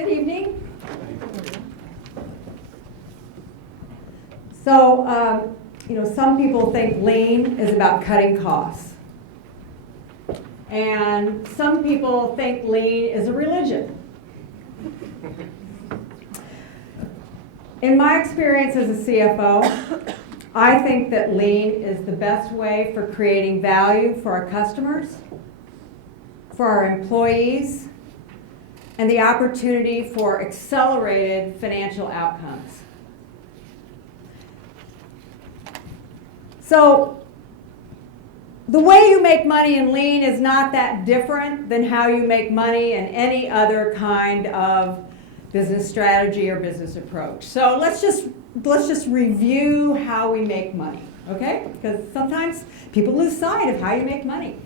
Good evening. So, some people think lean is about cutting costs. And some people think lean is a religion. In my experience as a CFO, I think that lean is the best way for creating value for our customers, for our employees, and the opportunity for accelerated financial outcomes. So, the way you make money in lean is not that different than how you make money in any other kind of business strategy or business approach. So let's just review how we make money, okay? Because sometimes people lose sight of how you make money.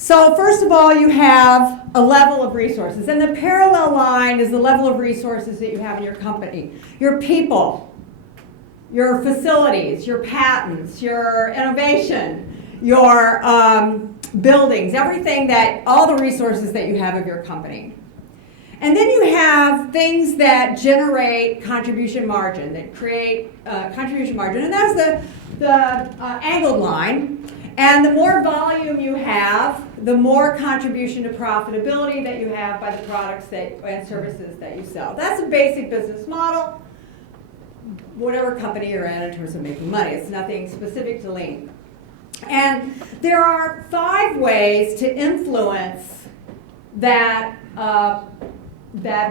So first of all, you have a level of resources, and the parallel line is the level of resources that you have in your company. Your people, your facilities, your patents, your innovation, your buildings, all the resources that you have of your company. And then you have things that generate contribution margin, that create contribution margin, and that's the angled line. And the more volume you have, the more contribution to profitability that you have by the products and services that you sell. That's a basic business model, whatever company you're in terms of making money. It's nothing specific to lean. And there are 5 ways to influence that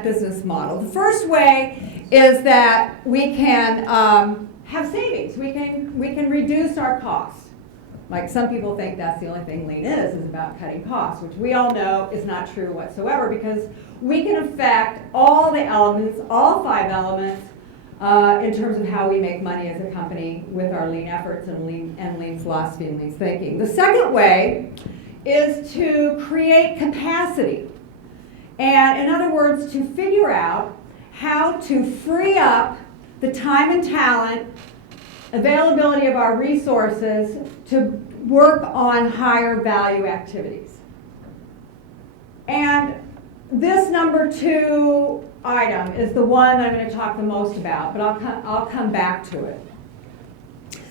business model. The first way is that we can have savings. We can reduce our costs. Like some people think that's the only thing lean is about cutting costs, which we all know is not true whatsoever, because we can affect all the elements, all 5 elements, in terms of how we make money as a company with our lean efforts and lean philosophy and lean thinking. The second way is to create capacity. And in other words, to figure out how to free up the time and talent, availability of our resources to work on higher value activities. And this number 2 item is the one that I'm going to talk the most about, but I'll come back to it.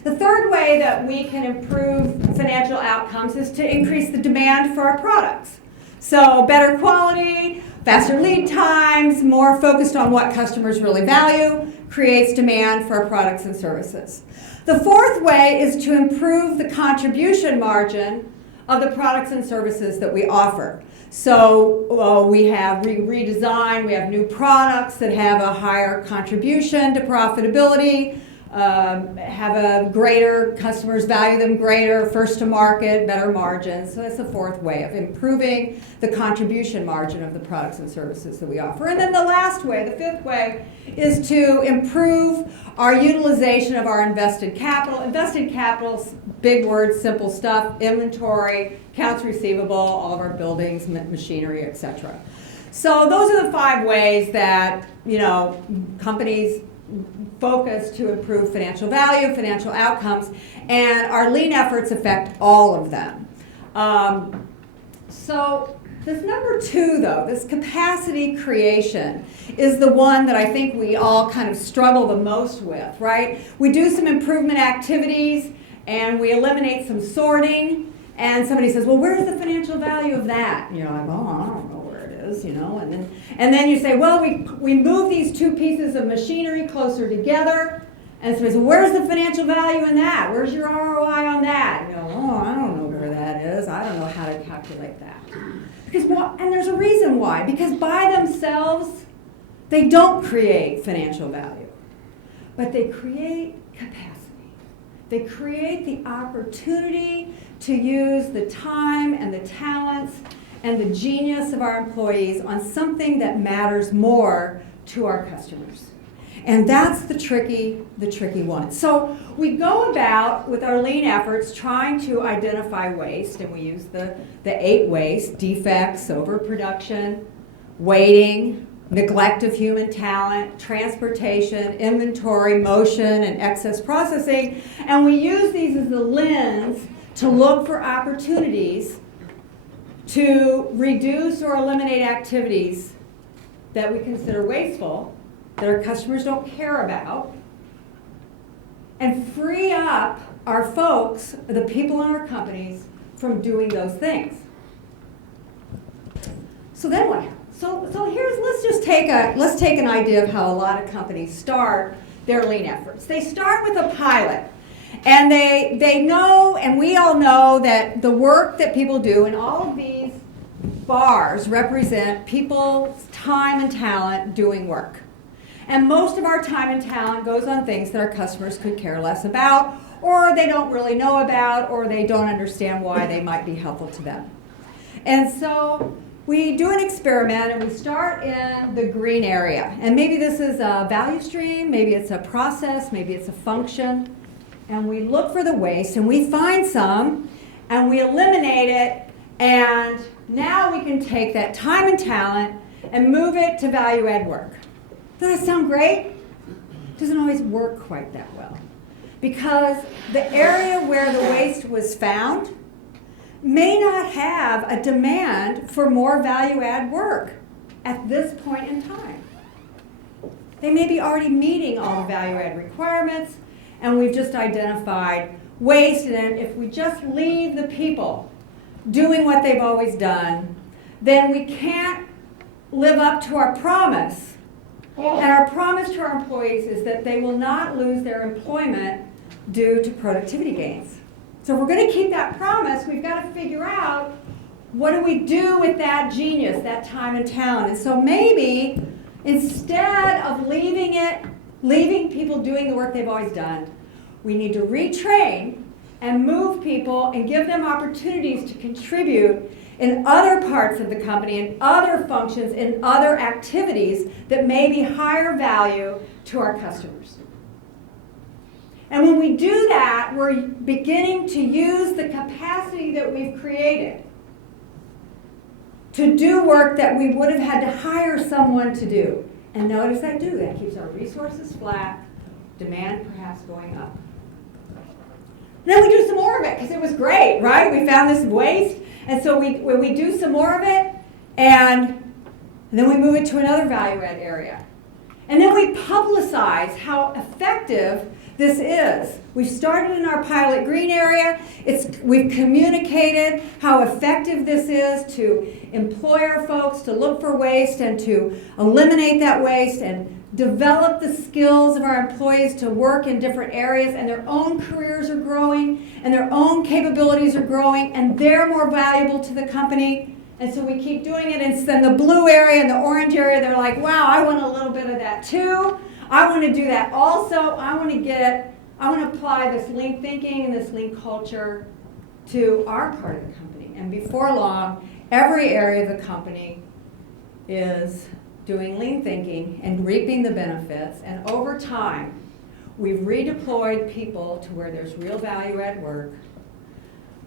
The third way that we can improve financial outcomes is to increase the demand for our products. So better quality, faster lead times, more focused on what customers really value, creates demand for our products and services. The fourth way is to improve the contribution margin of the products and services that we offer. So we have redesigned, we have new products that have a higher contribution to profitability, have a greater, customers value them greater, first to market, better margins. So that's the fourth way of improving the contribution margin of the products and services that we offer. And then the last way, the fifth way, is to improve our utilization of our invested capital. Invested capital, big words, simple stuff, inventory, accounts receivable, all of our buildings, machinery, etc. So those are the 5 ways that, companies focus to improve financial value, financial outcomes, and our lean efforts affect all of them. So this number 2, though, this capacity creation, is the one that I think we all kind of struggle the most with, right? We do some improvement activities, and we eliminate some sorting, and somebody says, well, where's the financial value of that? Like, oh, I don't know where it is, and then you say, well, we move these 2 pieces of machinery closer together, and somebody says, well, where's the financial value in that? Where's your ROI on that? Oh, I don't know where that is. I don't know how to calculate that. And there's a reason why. Because by themselves, they don't create financial value, but they create capacity. They create the opportunity to use the time and the talents and the genius of our employees on something that matters more to our customers. And that's the tricky one. So we go about with our lean efforts trying to identify waste, and we use the 8 wastes: defects, overproduction, waiting, neglect of human talent, transportation, inventory, motion, and excess processing. And we use these as the lens to look for opportunities to reduce or eliminate activities that we consider wasteful, that our customers don't care about, and free up our folks, the people in our companies, from doing those things. So then what? So here's, let's take an idea of how a lot of companies start their lean efforts. They start with a pilot, and they know, and we all know, that the work that people do, and all of these bars represent people's time and talent doing work. And most of our time and talent goes on things that our customers could care less about, or they don't really know about, or they don't understand why they might be helpful to them. And so we do an experiment, and we start in the green area. And maybe this is a value stream, maybe it's a process, maybe it's a function. And we look for the waste, and we find some, and we eliminate it, and now we can take that time and talent and move it to value-add work. Does that sound great? It doesn't always work quite that well, because the area where the waste was found may not have a demand for more value-add work at this point in time. They may be already meeting all the value-add requirements, and we've just identified waste, and if we just leave the people doing what they've always done, then we can't live up to our promise. And our promise to our employees is that they will not lose their employment due to productivity gains. So if we're going to keep that promise, we've got to figure out, what do we do with that genius, that time and talent? And so maybe instead of leaving people doing the work they've always done, we need to retrain and move people and give them opportunities to contribute in other parts of the company, in other functions, in other activities that may be higher value to our customers. And when we do that, we're beginning to use the capacity that we've created to do work that we would have had to hire someone to do. And notice that keeps our resources flat, demand perhaps going up. Then we do some more of it, because it was great, right? We found this waste, and so we do some more of it, and then we move it to another value-add area. And then we publicize how effective this is. We've started in our pilot green area. We've communicated how effective this is to employer folks to look for waste and to eliminate that waste and develop the skills of our employees to work in different areas, and their own careers are growing and their own capabilities are growing, and they're more valuable to the company. And so we keep doing it, and then the blue area and the orange area, they're like, wow, I want a little bit of that too. I want to do that also. I want to apply this lean thinking and this lean culture to our part of the company. And before long, every area of the company is doing lean thinking and reaping the benefits. And over time, we've redeployed people to where there's real value at work.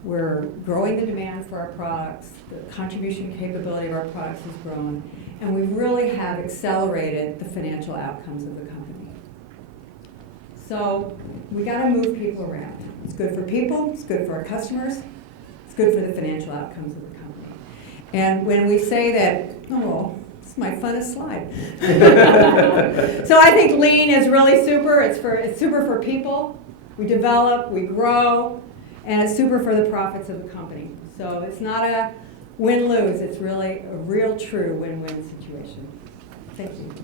We're growing the demand for our products. The contribution capability of our products has grown. And we really have accelerated the financial outcomes of the company. So we got to move people around. It's good for people, it's good for our customers, it's good for the financial outcomes of the company. And when we say that, oh, it's my funnest slide. So I think lean is really super. It's super for people. We develop, we grow, and it's super for the profits of the company. So it's not a win-lose. It's really a real, true win-win situation. Thank you.